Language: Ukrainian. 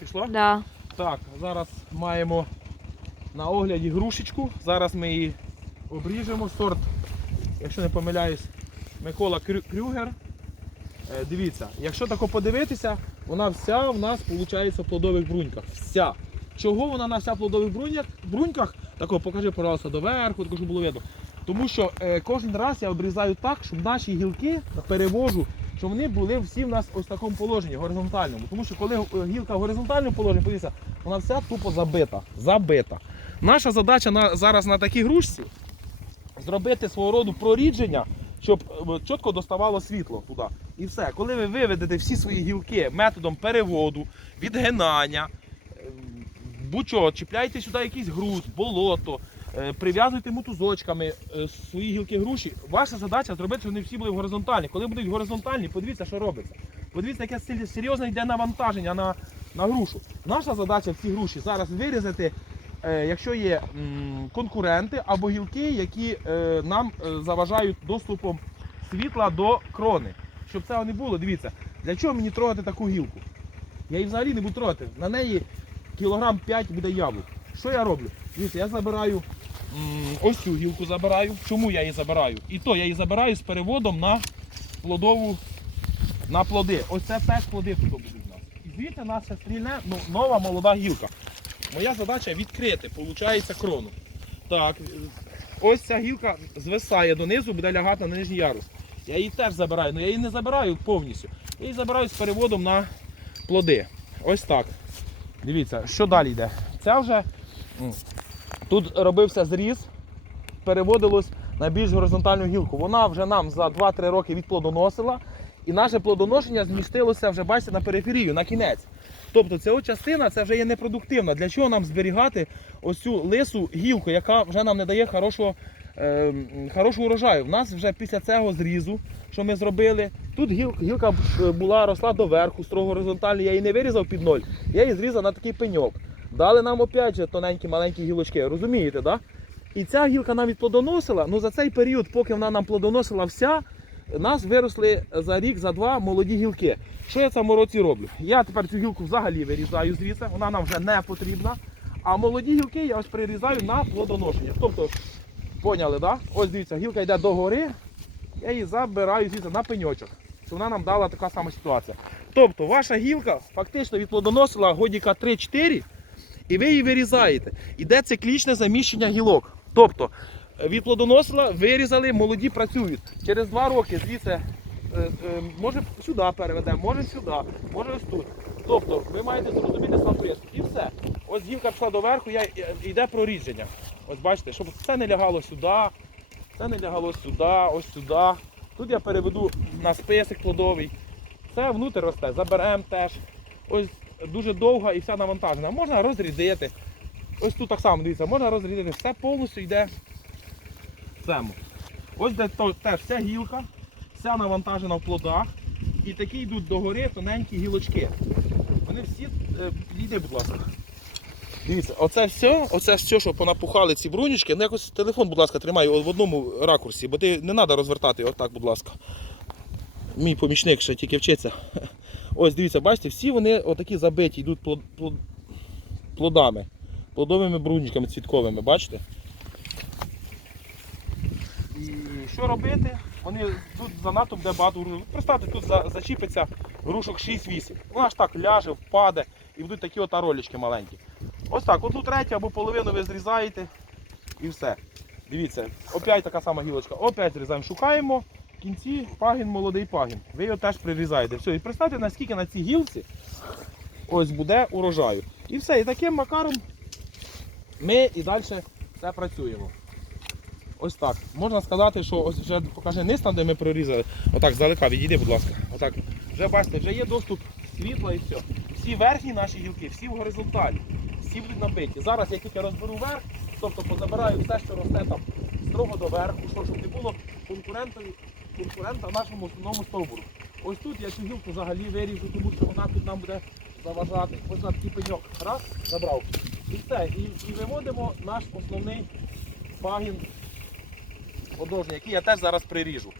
Пішло? Да. Так, зараз маємо на огляді грушечку. Зараз ми її обріжемо. Сорт, якщо не помиляюсь, Микола Крюгер. Е, Дивіться, якщо тако подивитися, вона вся в нас виходить в плодових бруньках. Вся. Чого вона на вся в плодових бруньках? бруньках? Тако, покажи, пожалуйста, доверху, щоб було видно. Тому що е, кожен раз я обрізаю так, щоб наші гілки перевожу, щоб вони були всі в нас ось в такому положенні, горизонтальному. Тому що коли е, гілка в горизонтальному положенні, подивіться, вона вся тупо забита. Забита. Наша задача на, зараз на такій грушці зробити свого роду прорідження, щоб е, чітко доставало світло туди. І все. Коли ви виведете всі свої гілки методом переводу, відгинання, е, будь-що, чіпляйте сюди якийсь груз, болото, прив'язуйте мотузочками е, свої гілки груші. Ваша задача зробити, щоб вони всі були горизонтальні. Коли будуть горизонтальні, подивіться, що робиться. Подивіться, яке серйозне йде навантаження на, на грушу. Наша задача в цій груші зараз вирізати, е, якщо є конкуренти або гілки, які е, нам е, заважають доступом світла до крони. Щоб цього не було, дивіться, для чого мені трогати таку гілку? Я її взагалі не буду трогати. На неї кілограм 5 буде яблук. Що я роблю? Дивіться, я забираю ось цю гілку забираю. Чому я її забираю? І то я її забираю з переводом на плодову на плоди. Ось це теж плоди тут будуть у нас. І звідти ще стрільне ну, нова молода гілка. Моя задача відкрити, виходить, крону. Так, ось ця гілка звисає донизу, буде лягати на нижній ярус. Я її теж забираю, але я її не забираю повністю. Я її забираю з переводом на плоди. Ось так. Дивіться, що далі йде. Це вже тут робився зріз, переводилось на більш горизонтальну гілку. Вона вже нам за 2-3 роки відплодоносила. І наше плодоношення змістилося вже, бачите, на периферію, на кінець. Тобто ця частина це вже є непродуктивна. Для чого нам зберігати ось цю лису гілку, яка вже нам не дає хорошого, е, хорошого урожаю? У нас вже після цього зрізу, що ми зробили, тут гіл, гілка е, була росла доверху, строго горизонтально, я її не вирізав під ноль, я її зрізав на такий пеньок. Дали нам опять же тоненькі маленькі гілочки, розумієте, да? І ця гілка нам відплодоносила, ну за цей період, поки вона нам плодоносила вся, нас виросли за рік, за два молоді гілки. Що я в цьому році роблю? Я тепер цю гілку взагалі вирізаю звідси, вона нам вже не потрібна. А молоді гілки я ось прирізаю на плодоношення. Тобто, поняли, да? Ось дивіться, гілка йде догори, я її забираю звідси на пеньочок. Щоб вона нам дала така сама ситуація. Тобто ваша гілка фактично відплодоносила годіка 3-4, і ви її вирізаєте. Іде циклічне заміщення гілок. Тобто відплодоносила, вирізали, молоді працюють. Через два роки звідси е, е, може сюди переведемо, може сюди, може ось тут. Тобто ви маєте зрозуміти сам принцип. І все. Ось гілка пішла доверху, я, е, йде прорідження. Ось бачите, щоб це не лягало сюди, це не лягало сюди, ось сюди. Тут я переведу на список плодовий. Це внутрі росте, заберемо теж. Ось дуже довга і вся навантажена. Можна розрядити. Ось тут так само, дивіться, можна розрядити. Все повністю йде в цьому. Ось де теж вся гілка, вся навантажена в плодах. І такі йдуть догори тоненькі гілочки. Вони всі, е, підійди, будь ласка. Дивіться, оце все, оце все, що понапухали ці брунічки, ну якось телефон, будь ласка, тримай в одному ракурсі, бо ти не треба розвертати отак, будь ласка. Мій помічник ще тільки вчиться. Ось дивіться, бачите, всі вони отакі забиті, йдуть плод, плод- плодами, плодовими брунічками цвітковими, бачите? І що робити? Вони тут занадто буде багато грушок. Представте, тут за- зачіпиться грушок 6-8. Вона ж так ляже, впаде і будуть такі от ролічки маленькі. Ось так, одну третю або половину ви зрізаєте і все. Дивіться, опять така сама гілочка, опять зрізаємо, шукаємо. Кінці пагін, молодий пагін. Ви його теж прирізаєте. Все, і представте, наскільки на цій гілці ось буде урожаю. І все, і таким макаром ми і далі все працюємо. Ось так. Можна сказати, що ось вже покажи низ там, де ми прорізали. Отак, здалека, відійди, будь ласка. Отак. Вже бачите, вже є доступ світла і все. Всі верхні наші гілки, всі в горизонталі, всі будуть набиті. Зараз я тільки розберу верх, тобто позабираю все, що росте там строго до верху, щоб не було конкурента, конкурента нашому основному стовбуру. Ось тут я цю гілку взагалі виріжу, тому що вона тут нам буде заважати. Ось на такий пеньок. Раз, забрав. І все. І, і виводимо наш основний пагін подовжний, який я теж зараз приріжу.